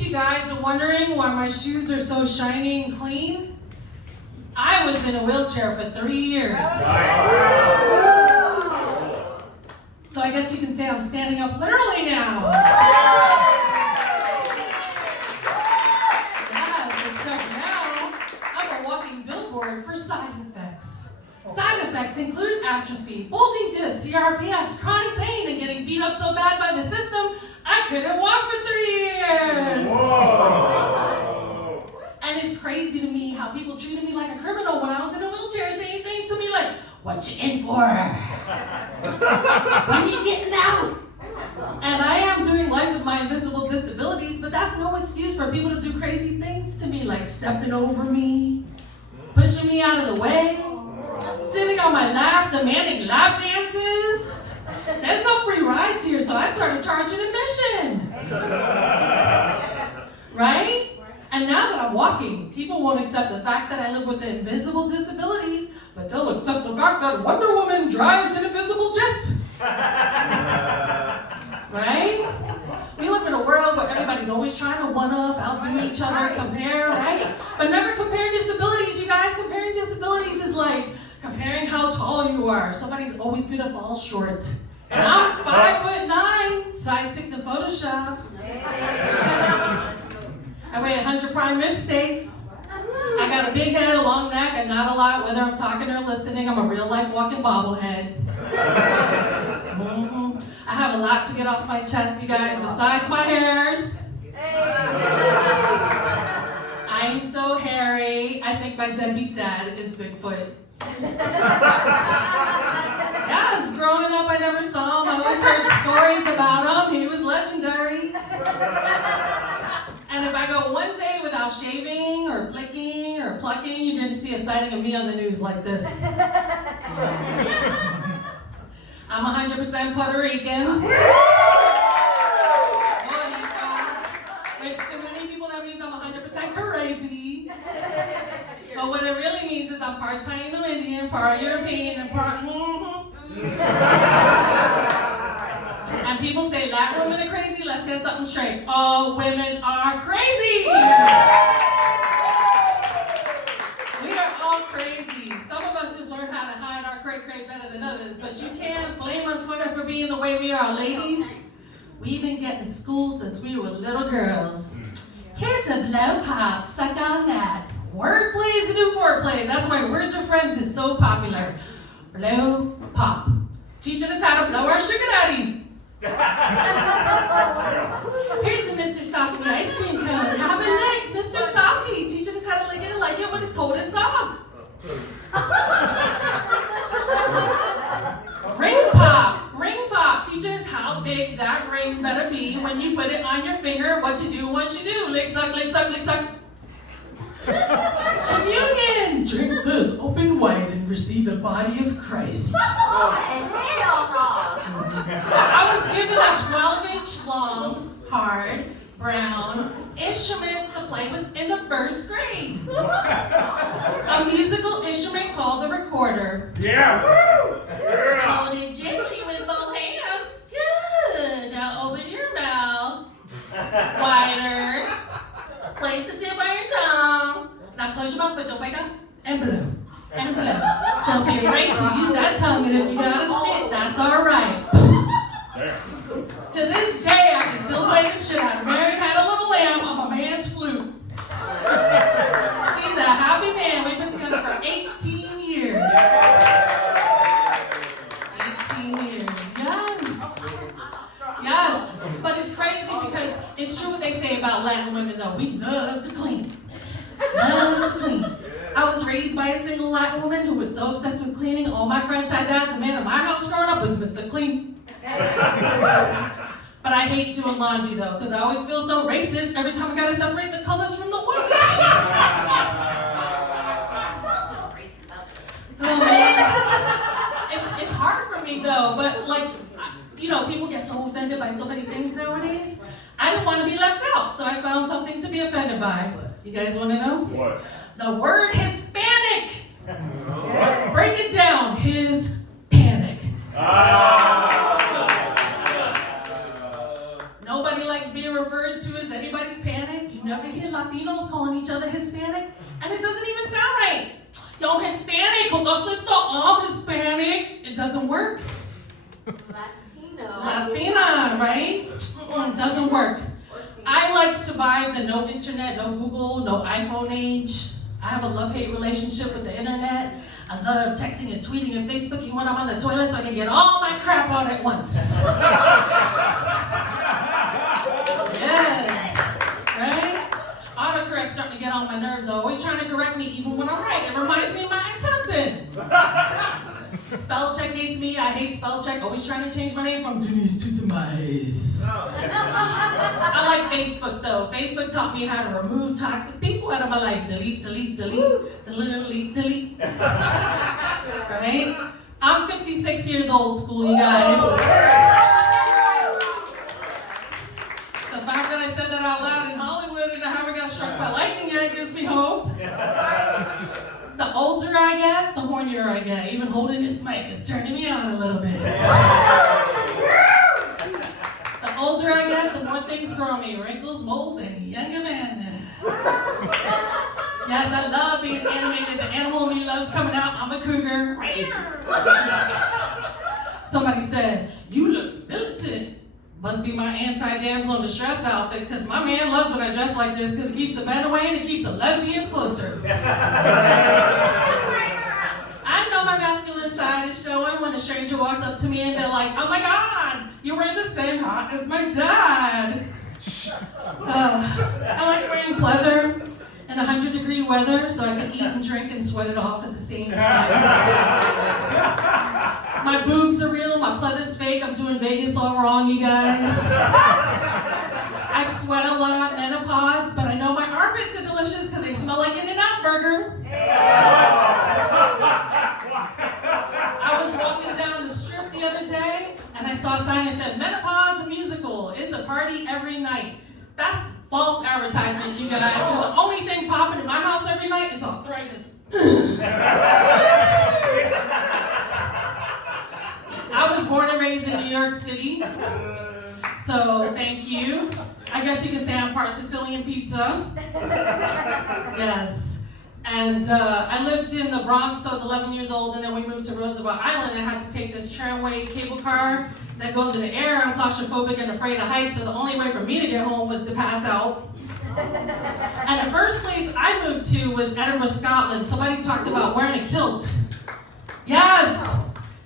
case you guys are wondering why my shoes are so shiny and clean, I was in a wheelchair for 3 years. So I guess you can say I'm standing up literally now. For side effects. Side effects include atrophy, bulging discs, CRPS, chronic pain, and getting beat up so bad by the system, I couldn't walk for 3 years. Whoa. And it's crazy to me how people treated me like a criminal when I was in a wheelchair, saying things to me like, "What you in for? When you getting out?" And I am doing life with my invisible disabilities, but that's no excuse for people to do crazy things to me, like stepping over me, pushing me out of the way, sitting on my lap, demanding lap dances. There's no free rides here, so I started charging admission. Right? And now that I'm walking, people won't accept the fact that I live with invisible disabilities, but they'll accept the fact that Wonder Woman drives an invisible jet. Right? We live in a world where everybody's always trying to one-up, outdo each other, compare, right? But never compare disabilities, you guys. Comparing disabilities is like comparing how tall you are. Somebody's always gonna fall short. And I'm 5'9", size 6 in Photoshop. I weigh 100 prime rib steaks. I got a big head, a long neck, and not a lot, whether I'm talking or listening. I'm a real-life walking bobblehead. I have a lot to get off my chest, you guys, besides my hairs. I'm so hairy. I think my deadbeat dad is Bigfoot. Yes, growing up I never saw him. I always heard stories about him. He was legendary. And if I go one day without shaving or flicking or plucking, you're going to see a sighting of me on the news like this. I'm 100% Puerto Rican. Which to many people that means I'm 100% crazy. But what it really means is I'm part Taino Indian, part European, and part And people say Latin women are crazy. Let's get something straight. All women are crazy. We are all crazy. Some of us just learn how to hide our cray-cray better than others, but you can't blame us women for being the way we are, ladies. We've been getting schooled since we were little girls. Here's a blow pop, suck on that. Wordplay is a new foreplay. That's why Words With Friends is so popular. Blow pop. Teaching us how to blow our sugar daddies. Here's the Mr. Softy ice cream cone. Have a lick, Mr. Softy. Teaching us how to lick it and like it when it's cold and soft. Ring pop. Teaching us how big that ring better be when you put it on your finger. What you do, what you do. Lick, suck, lick, suck, lick, suck. Communion. Drink this open wide and receive the body of Christ. I was given a 12-inch long, hard, brown instrument to play with in the first grade. A musical instrument called the recorder. Yeah. Hold it gently with both hands. Good. Now open your mouth wider. Place the tip on your tongue. Now close your mouth, but don't bite down. And blow. And blow. So be right to use that tongue, and if you gotta spit, that's all right. To this day, I can still play the shit out of Mary Had a Little Lamb on my man's flute. He's a happy man. We've been together for 18 years. 18 years. Yes. But it's crazy because it's true what they say about Latin women, though. We love to clean. Love to clean. I was raised by a single Latin woman who was so obsessed with cleaning. All my friends had dads. The man in my house growing up was Mr. Clean. But I hate doing laundry though, because I always feel so racist every time I gotta separate the colors from the whites. Oh man. It's hard for me though, but like, you know, people get so offended by so many things nowadays. I didn't want to be left out, so I found something to be offended by. You guys want to know? What? The word Hispanic. What? Break it down. His panic. Nobody likes being referred to as anybody's panic. You ever hear Latinos calling each other Hispanic? And it doesn't even sound right. Yo, Hispanic, como sister, I'm Hispanic. It doesn't work. Latina, right? It doesn't work. I like survived the no internet, no Google, no iPhone age. I have a love-hate relationship with the internet. I love texting and tweeting and Facebooking when I'm on the toilet so I can get all my crap out at once. Yes, right? Autocorrect's starting to get on my nerves. They're always trying to correct me even when I'm right. It reminds me of my ex-husband. Spell check hates me. I hate spell check. Always trying to change my name from Denise to Demise. I like Facebook though. Facebook taught me how to remove toxic people out of my life. Delete, delete, delete, delete, delete. Right? I'm 56 years old school, you guys. The fact that I said that out loud in Hollywood and I haven't got struck by lightning yet gives me hope. The older I get, the hornier I get. Even holding this mic is turning me on a little bit. The older I get, the more things grow on me. Wrinkles, moles, and younger man. Yes, I love being animated. The animal in me loves coming out. I'm a cougar. Somebody said, you look militant. Must be my anti-damsel in distress outfit, because my man loves when I dress like this because it keeps the men away and it keeps the lesbians closer. I know my masculine side is showing when a stranger walks up to me and they're like, oh my God, you're wearing the same hat as my dad. I like wearing pleather in 100-degree weather so I can eat and drink and sweat it off at the same time. My boobs are real, my pleather's fake, I'm doing Vegas all wrong, you guys. I sweat a lot, menopause, but I know my armpits are delicious because they smell like In-N-Out burger. I was walking down the strip the other day, and I saw a sign that said, menopause a musical, it's a party every night. That's false advertisement, you guys, because the only thing popping in my house every night is arthritis. I was born and raised in New York City, so thank you. I guess you could say I'm part Sicilian pizza. Yes. And I lived in the Bronx, so I was 11 years old, and then we moved to Roosevelt Island. I had to take this tramway cable car that goes in the air. I'm claustrophobic and afraid of heights, so the only way for me to get home was to pass out. And the first place I moved to was Edinburgh, Scotland. Somebody talked about wearing a kilt. Yes!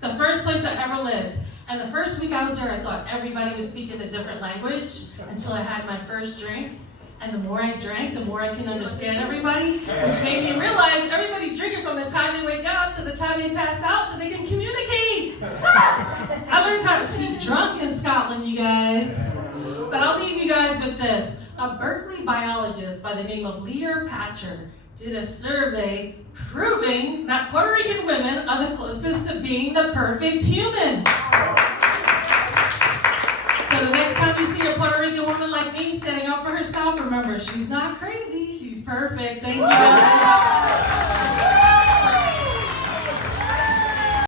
The first place I ever lived. And the first week I was there, I thought everybody was speaking a different language until I had my first drink. And the more I drank, the more I can understand everybody, which made me realize everybody's drinking from the time they wake up to the time they pass out so they can communicate. I learned how to speak drunk in Scotland, you guys. But I'll leave you guys with this. A Berkeley biologist by the name of Lear Patcher did a survey proving that Puerto Rican women are the closest to being the perfect human. So the next time you see a Puerto Rican woman like me standing up for herself, remember, she's not crazy, she's perfect. Thank you guys.